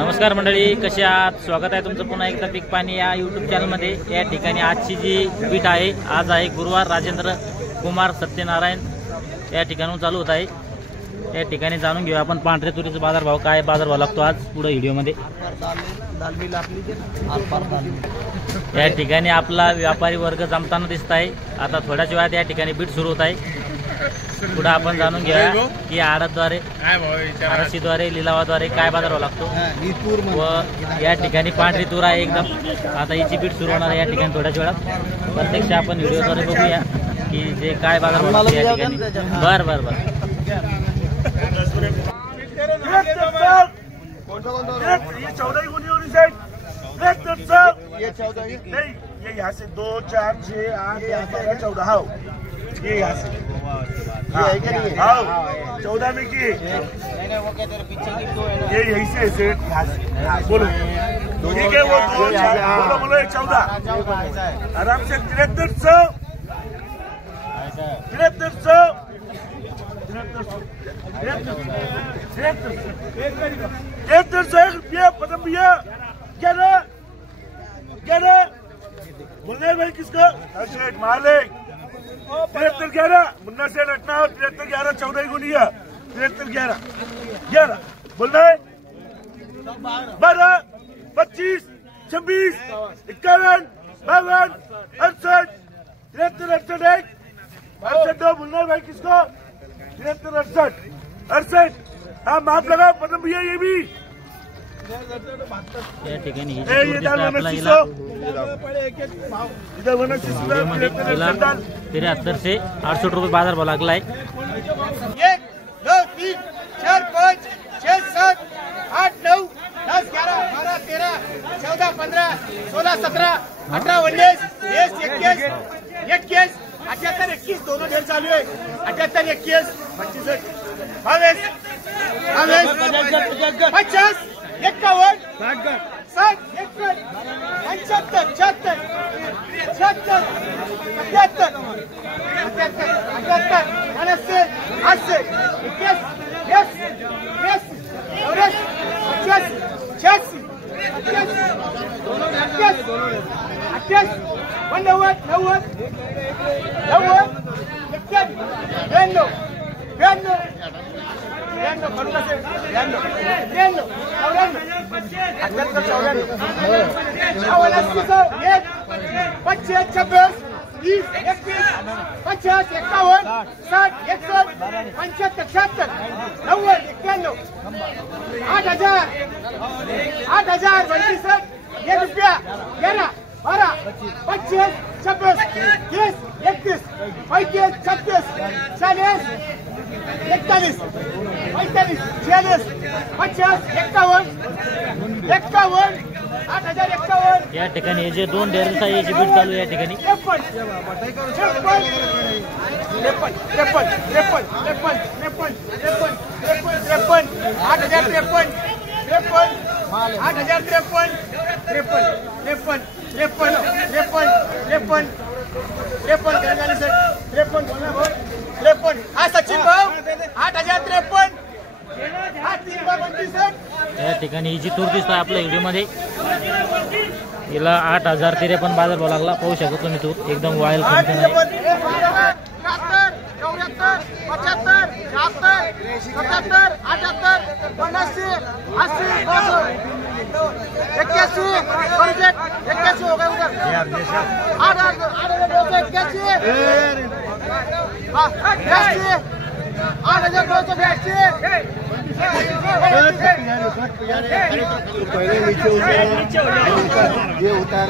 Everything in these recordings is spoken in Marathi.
नमस्कार मंडळी, कसे आहात? स्वागत आहे तुमचं पुन्हा एकदा पीक पाणी या यूट्यूब चॅनलमध्ये। या ठिकाणी आजची जी बीट आहे, आज आहे गुरुवार, राजेंद्र कुमार सत्यनारायण या ठिकाणून चालू होत आहे। या ठिकाणी जाणून घेऊ आपण पांढऱ्या तुरीचा बाजारभाव, काय बाजारभाव लागतो आज पुढे व्हिडिओमध्ये। या ठिकाणी आपला व्यापारी वर्ग जमताना दिसत आहे। आता थोड्याच वेळात या ठिकाणी बीट सुरू होत आहे। पुढे आपण जाणून घेऊया की आडतद्वारे, आरसीद्वारे, लिलावाद्वारे काय बाजारभाव लागतो। व या ठिकाणी पांढरी तूर आहे एकदम। आता हिची बीट सुरू होणार आहे या ठिकाणी थोड्याच वेळात। प्रत्यक्ष आपण व्हिडिओद्वारे बघूया की जे काय बाजारभाव लागतो या ठिकाणी। बर बर बर ये यहाँ से 2, 4, 6, 8, 10, 14 हाँ ये यहाँ से हाँ 14 में की ये यही से बोलो ठीक है। वो 2, 4 बोलो 14 आराम से 7300 रुपया पदम भैया क्या बोलने भाई किसका शेठ मालिक 7311 मुन्ना से रटना 7311 14 गुनी 7311 बोलना है 12 25 26 51 52 68 73 68 2 बोलना है भाई किसको 73 68 हाँ माप लगाओ पदम भैया ये भी या ठिकाणी ही इधर 73 से 68 रुपये बाजारभाव लागला आहे। 1 2 3 4 5 6 7 8 9 10 11 12 13 14 15 16 17 18 19 20 21 21 78 21 दोनों ढेर चालू है। 78 21 25 22 50 51 60 51 75 76 76 77 78 80 या ठिकाणी हे जे दोन डेअरीज आहे याची बीट चालू आहे या ठिकाणी। 53 हा सचिन भाऊ 8053 हा 3 या ठिकाणी ही जी तूर दिसत आहे आपल्या व्हिडिओमध्ये, हिला 8053 बाजारभाव लागला। पाहू शकतो तुम्ही तूर एकदम वाईल खणखण आहे। पहले नीचे ये होता है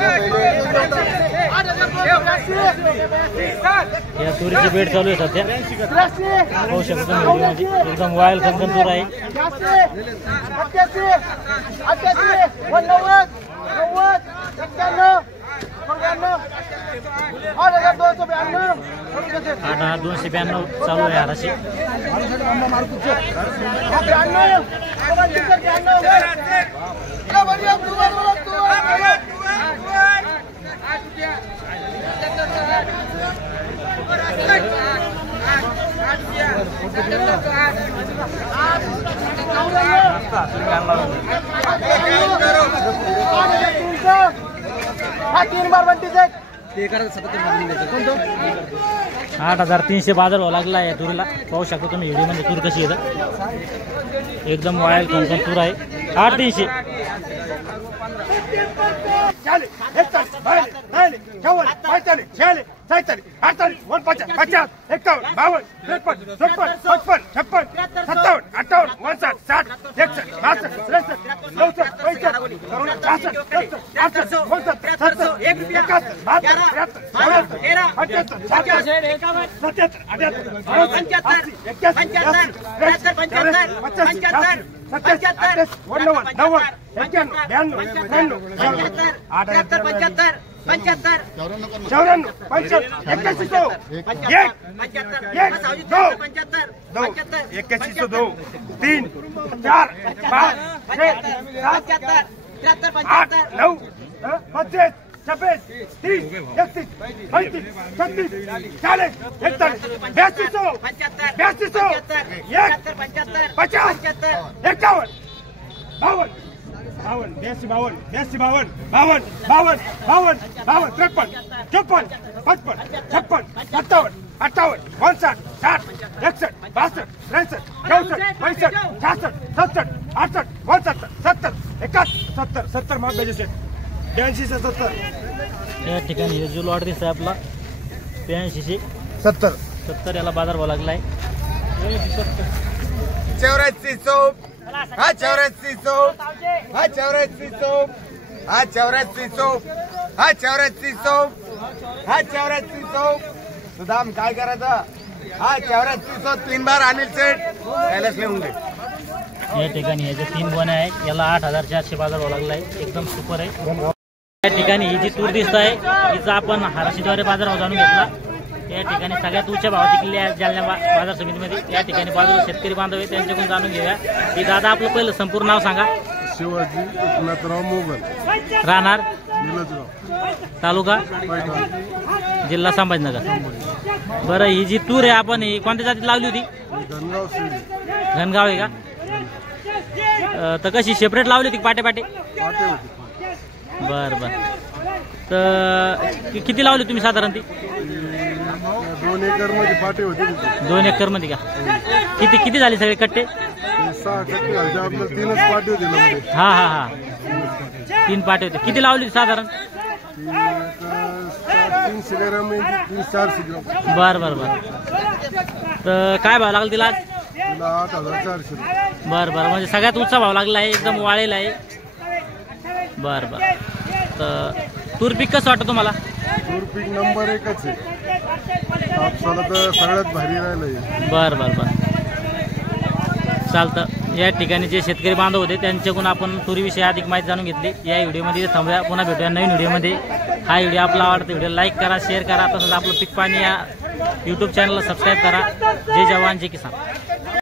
या तुरीची बेट चालू आहे सध्या। पाहू शकतो व्हिडिओमध्ये एकदम वाईल खणखण तूर आहे। 8292 चालू आहे हराशी। Ada हा 3 बार बंटी से 8,300 बाजार भाव लागला या तुरीला. पाहू शकता तुम्ही व्हिडिओ मध्ये तूर कशी येतं. एकदम वायल खणखण तूर आहे. 8,300. 40, 41, 42, 53, 45, 46, 47, 48, 49, 50, 51, 52, 53, 54, 55, 56, 57, 58, 59, 60, 61, 62, 63, 64, 65, 66, 67, 68, 69, 70, 71, 72, 73, 74, 75, 77, या ठिकाणी हे जो लॉट दिसतोय आपला 82 70 याला बाजार भाव लागलाय. 8400 हा 8400 हा 8400 हा 8400 हा 8400 हा 8400 सुदाम काय करायचं. हा 8400 3 बार अनिल सेठ त्यालाच लिहून दे. या ठिकाणी हे जे 3 गोण्या आहे याला 8,400 बाजार भाव लागलाय. एकदम सुपर आहे. या ठिकाणी ही जी तूर दिसत आहे हिचा आपण हाराशीद्वारे बाजार भाव जाणून घेतला. या ठिकाणी सगळ्यात उच्च भाव टिकले आहे जालना बाजार समितीमध्ये. या ठिकाणी बाजूला शेतकरी बांधव आहे त्यांच्याकडून जाणून घेऊया की दादा आपलं पहिलं संपूर्ण नाव सांगा. शिवाजी एकनाथराव मोगल, राहणार निलजगाव, तालुका जिल्हा संभाजीनगर. बरं ही जी तूर आहे आपण ही कोणत्या जातीत लावली होती. धनगाव शिर्डी, घनगाव आहे का. तर कशी सेपरेट लावली होती पाटे पाटे. पाटे होते. बर बर. तर किती लावली तुम्ही साधारण ती. 2 एकर मध्ये पाटे होते. 2 एकर मध्ये का. किती झाली सगळे कट्टे. 6 टक्के झाले. आपल्याला 3च पाटे होते ना. हा हा हा 3 पाटे होते. किती लावली होती साधारण. 300 ग्रॅम 400 ग्रॅम. बर बर बर. तर काय भाव लागला तिला. तिला 8,400. बर बर. म्हणजे सगळ्यात उच्च भाव लागला आहे. एकदम वाळेला आहे. बर बर. तर तूर पीक कसं वाटतं तुम्हाला. तूर पीक नंबर 1च आहे. कापसाला तर सगळ्यात भारी राहिलंय. बर बर बर. चालतं. या ठिकाणी जे शेतकरी बांधव होते त्यांच्याकडून आपण तुरीविषयी अधिक माहिती जाणून घेतली. या व्हिडिओमध्ये थांबूया. पुन्हा भेटूया नवीन व्हिडिओमध्ये. हा व्हिडिओ आपला आवडता व्हिडिओ लाईक करा, शेअर करा. तसंच आपलं पीक पाणी या यूट्यूब चॅनलला सबस्क्राईब करा. जय जवान जय किसान.